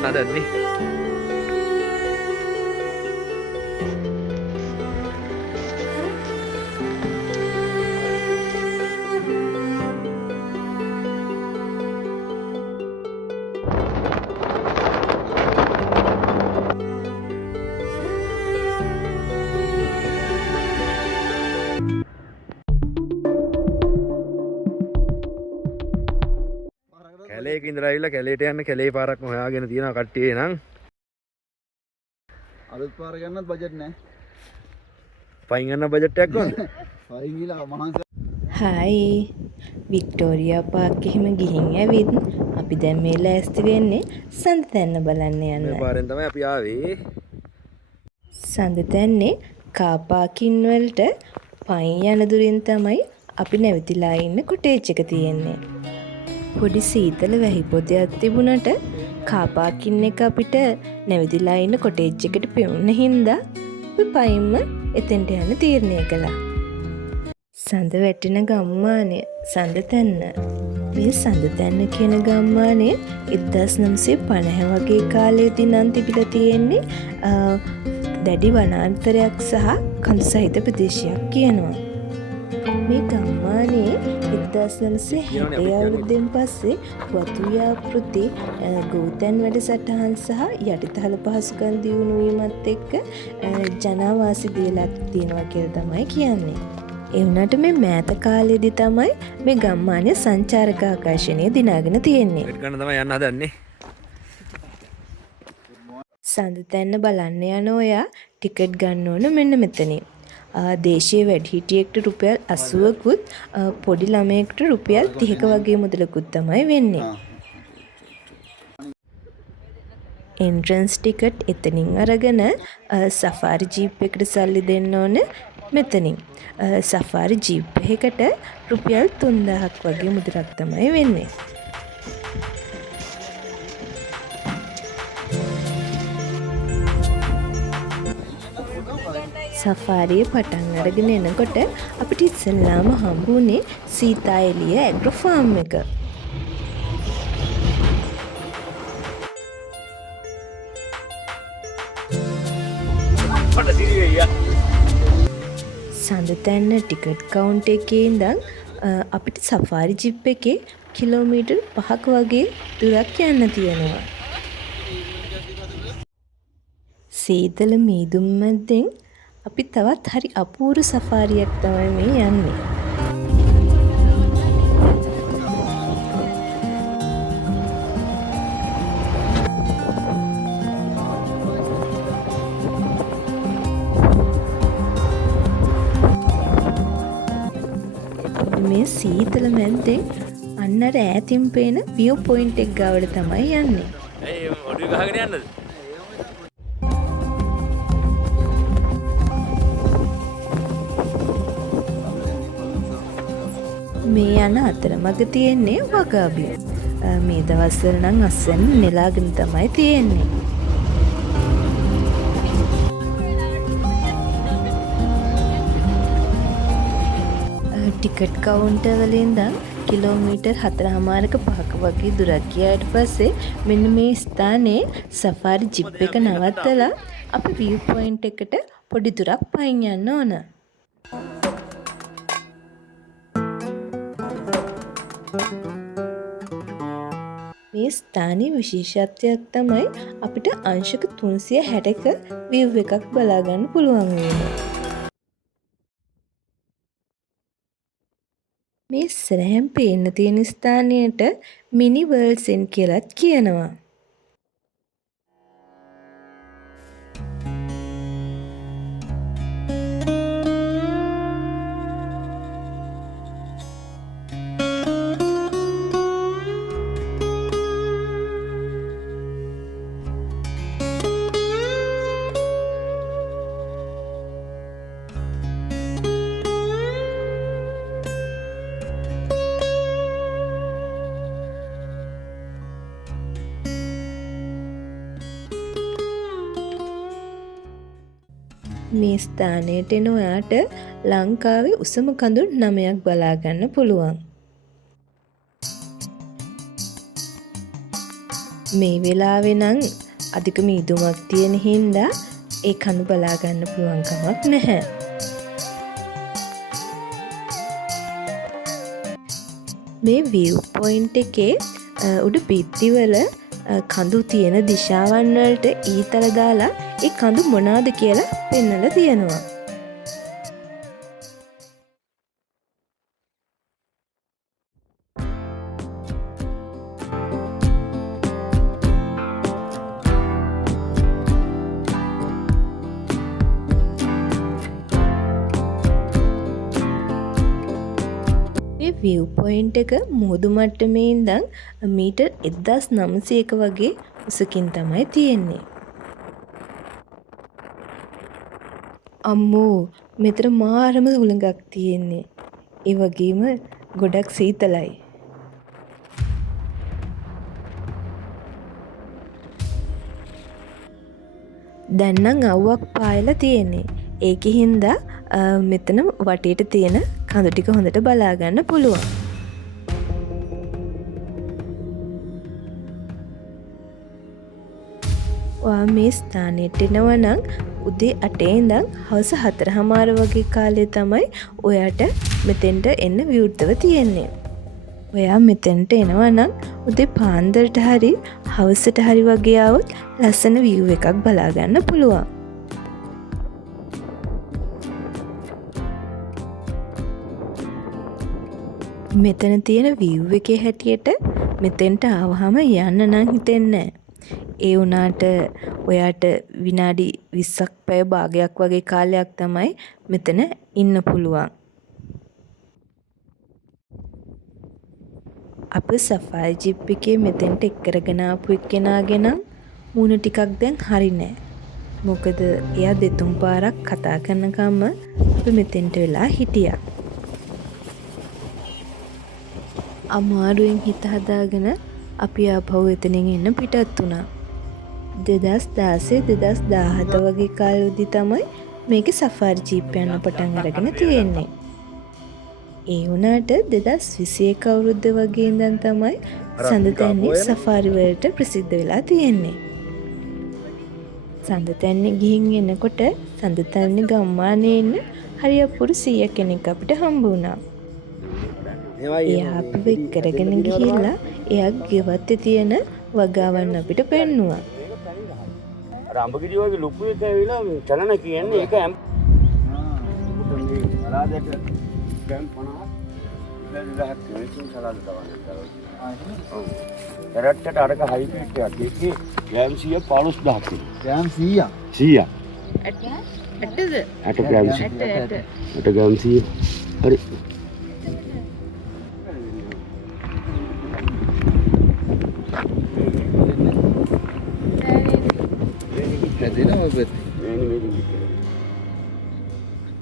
යන්න හදන්නේ. කැලේක ඉඳලා ඇවිල්ලා කැලේට යන්න කැලේ පාරක් හොයාගෙන තියෙනවා කට්ටිය නම්. අලුත් පාර ගන්නත් බජට් නැහැ. පයින් යන බජට් එකක් ගන්නද? පයින් ගිහලා මහන්සි. හායි වික්ටෝරියා පාක් එහෙම ගිහින් ඇවිත් අපි දැන් මේ ලෑස්ති වෙන්නේ සඳතැන්න බලන්න යන්න. මේ පාරෙන් තමයි අපි ආවේ. සඳතැන්නේ කාර් පාකින් වලට පයින් යන දුරින් තමයි අපි නැවතිලා ඉන්න කොටේජ් එක තියෙන්නේ. පොඩි සීතල වැහි පොතයක් තිබුණට කාර් පාකින් එක අපිට නැවතිලා ඉන්න කොටේජ් එකට පෙවුන හින්දා අපි පයින්ම එතෙන්ට යන්න තීරණය කළා. සඳ වැටෙන ගම්මානය සඳතැන්න. මේ සඳතැන්න කියන ගම්මානය 1950 වගේ කාලයේදී නම් තිබිලා තියෙන්නේ දැඩි වනාන්තරයක් සහ කඳු සහිත ප්‍රදේශයක් කියනවා. මේ ගම්මානයේ 1960 අවුරුද්දෙන් පස්සේ වතු ව්‍යාපෘති ගෞතන් වැඩසටහන් සහ යටිතල පහසුකම් දියුණු වීමත් එක්ක ජනාවාසී දීලා තියෙනවා කියලා තමයි කියන්නේ. ඒ වුණාට මේ මෑත කාලේදී තමයි මේ ගම්මානයේ සංචාරක ආකර්ෂණය දිනාගෙන තියෙන්නේ. ටිකට් ගන්න තමයි යන්න හදන්නේ. සඳතැන්න බලන්න යන ඔයා ටිකට් ගන්න ඕන මෙන්න මෙතනින්. දේශීය වැඩිහිටියෙක්ට රුපියල් 80කුත් පොඩි ළමයෙක්ට රුපියල් 30ක වගේ මුදලකුත් තමයි වෙන්නේ. එන්ට්‍රන්ස් ටිකට් එතනින් අරගෙන සෆාරි ජීප් එකට සල්ලි දෙන්න ඕන මෙතනින්. සෆාරි ජීප් එකකට රුපියල් 3000ක් වගේ මුදලක් තමයි වෙන්නේ. සෆාරිය පටන් අරගෙන එනකොට අපිට ඉස්සෙල්ලාම හම්බුනේ සීතා එළිය ඇග්‍රෝ ෆාම් එක. සඳතැන්න ටිකට් කවුන්ටර් එකේ ඉඳන් අපිට සෆාරි ජිප් එකේ කිලෝමීටර් 5ක වගේ දුරක් යන්න තියෙනවා. සීතල මීදුම් මැද්දෙන් අපි තවත් හරි අපූර්ව සෆාරියක් තමයි මේ යන්නේ. මේ සීතල මැද්දෙන් අන්න අර ඈතින් පේන view point එක ගාවට තමයි යන්නේ. ඒ ඔඩුව ගහගෙන යන්නද? මේ යන අතරමඟ තියෙන්නේ වගාබිය. මේ දවස්වල නම් අස්සෙන් නෙලාගෙන තමයි තියෙන්නේ. ටිකට් කවුන්ටර් වල ඉඳන් කිලෝමීටර් 4.5ක 5ක වගේ දුරක් ගියාට පස්සේ මෙන්න මේ ස්ථානයේ සෆාරි ජිප් එක නවත්තලා අපි view point එකට පොඩි දුරක් පයින් යන්න ඕන. මේ ස්ථානයේ විශේෂත්වයක් තමයි අපිට අංශක 360ක view එකක් බලා ගන්න පුළුවන් වෙනවා. මේ ඉස්සරහින් පේන්න තියෙන ස්ථානයට මිනි වර්ල්ඩ්ස් කියලාත් කියනවා. මේ ස්ථානයට එන ඔයාට ලංකාවේ උසම කඳු 9ක් බලා ගන්න පුළුවන්. මේ වෙලාවේ නම් අධික මීදුමක් තියෙන හින්දා ඒ කඳු බලා ගන්න පුළුවන් කමක් නැහැ. මේ view point එකේ උඩ බිත්තිවල කඳු තියෙන දිශාවන් වලට ඊතල දාලා ඒ කඳු මොනවාද කියලා පෙන්වලා තියෙනවා. view point එක මුහුදු මට්ටමේ ඉඳන් මීටර් 1900ක වගේ උසකින් තමයි තියෙන්නේ. අම්මෝ මෙතන මාරම හුළඟක් තියෙන්නේ. ඒ වගේම ගොඩක් සීතලයි. දැන් නම් අවුවක් පායලා තියෙන්නේ. ඒකෙ හින්දා මෙතන වටේට තියෙන කඳු ටික හොඳට බලා ගන්න පුළුවන්. ඔයා මේ ස්ථානෙට එනවා නම් උදේ 8 ඉඳන් හවස 4:00 වගේ කාලේ තමයි ඔයාට මෙතෙන්ට එන්න විවෘතව තියෙන්නේ. ඔයා මෙතෙන්ට එනවා නම් උදේ පාන්දරට හරි හවසට හරි වගේ આવොත් ලස්සන view එකක් බලා ගන්න පුළුවන්. මෙතන තියෙන view එකේ හැටියට මෙතෙන්ට ආවහම යන්න නම් හිතෙන්නේ නැහැ. ඒ වුණාට ඔයාට විනාඩි 20ක් පැය භාගයක් වගේ කාලයක් තමයි මෙතන ඉන්න පුළුවන්. අප සෆාරි ජිප් එකේ මෙතෙන්ට එක් කරගෙන ආපු එක්කෙනාගේ නම් මූණ ටිකක් දැන් හරි නෑ. මොකද එයා දෙතුන් පාරක් කතා කරනකම්ම අපි මෙතෙන්ට වෙලා හිටියා. අමාරුවෙන් හිත හදාගෙන අපි ආපහු එතනින් එන්න පිටත් වුණා. 2016-2017 වගේ කාලෙදි තමයි මේකේ සෆාරි ජීප් යන පටන් අරගෙන තියෙන්නේ. ඒ වුණාට 2021 අවුරුද්ද වගේ ඉඳන් තමයි සඳතැන්නේ සෆාරි වලට ප්‍රසිද්ධ වෙලා තියෙන්නේ. සඳතැන්නේ ගිහින් එනකොට සඳතැන්නේ ගම්මානේ ඉන්න හරි අපුරු 100 කෙනෙක් අපිට හම්බ වුණා. එයා අපිව කරගෙන ගිහිල්ලා එයා ගෙවත්තේ තියෙන වගාවන් අපිට පෙන්නුවා. අර අඹගිරි වගේ ලොකු එකක් ඇවිල්ලා මේ චලන කියන්නේ ඒක සලාදයට ග්‍රෑම් 50 ඉලක්ක වෙනසින් සලාද තවන්නේ කරා. ඔව්. කැරට්ටට අරක හයිබ්‍රිඩ් එකක්. ඒකේ ග්‍රෑම් 100 15000ක්. ග්‍රෑම් 100ක්. 100ක්. 8ද? 8 ග්‍රෑම් 100. 8 ග්‍රෑම් 100. හරි. හැදෙනවා ඔබත්.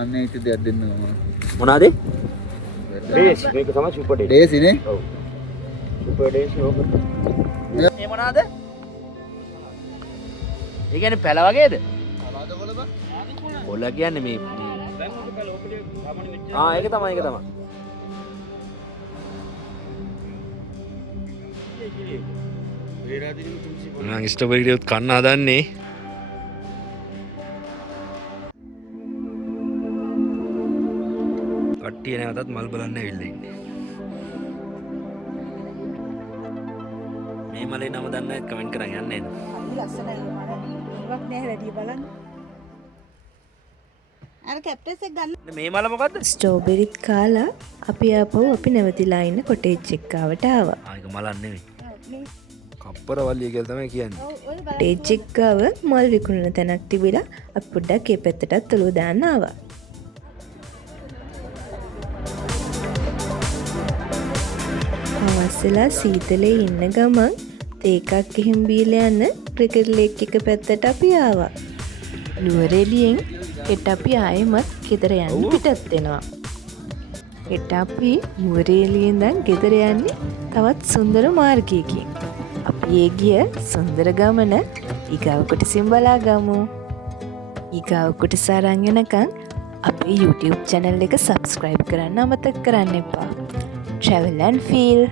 අන්නේ ඉත දෙයක් දෙන්න ඕන. මොනවාද? ඩේස් මේක තමයි සුපර් ඩේස්. ඩේස් ඉනේ. ඔව්. සුපර් ඩේස් ඕක. මේ මොනවාද? ඒ කියන්නේ පැල වගේද? කොළ කියන්නේ මේ ඒක තමයි ඒක තමයි. මම ස්ට්‍රොබෙරි එකත් කන්න හදන්නේ. කට්ටිය නැවතත් මල් බලන්න ඇවිල්ලා ඉන්නේ. මේ මලේ නම දන්නේ නැත් කමෙන්ට් කරන් යන්න නේද? ලස්සනයි මම නෑ වැඩි බලන්න. අර කැප්ටස් එක ගන්න. මේ මල මොකද්ද? ස්ට්‍රෝබෙරිත් කාලා අපි ආපහු අපි නැවතිලා ඉන්න කොටේජ් එකකට ආවා. ඒක මලක් නෙමෙයි. කප්පර වලිය කියලා තමයි කියන්නේ. කොටේජ් එක ගාව මල් විකුණන තැනක් තිබිලා අපි පොඩ්ඩක් ඒ පැත්තටත් ඔලුව දාන්න ආවා. අවස්සලා සීතලේ ඉන්න ගමන් තේ එකක් එහෙම බීලා යන ක්‍රිකට් ලේක් එක පැත්තට අපි ආවා. නුවරඑළියෙන් හෙට අපි ආයෙමත් ගෙදර යන්න පිටත් වෙනවා. හෙට අපි නුවරඑළියෙන් ඉඳන් ගෙදර යන්නේ තවත් සුන්දර මාර්ගයකින්. අපි ඒ ගිය සුන්දර ගමන ඊගාව කොටසින් බලා ගමු. ඊගාව කොටස අරන් යනකම් අපේ YouTube channel එක subscribe කරන්න අමතක කරන්න එපා. Travel and feel.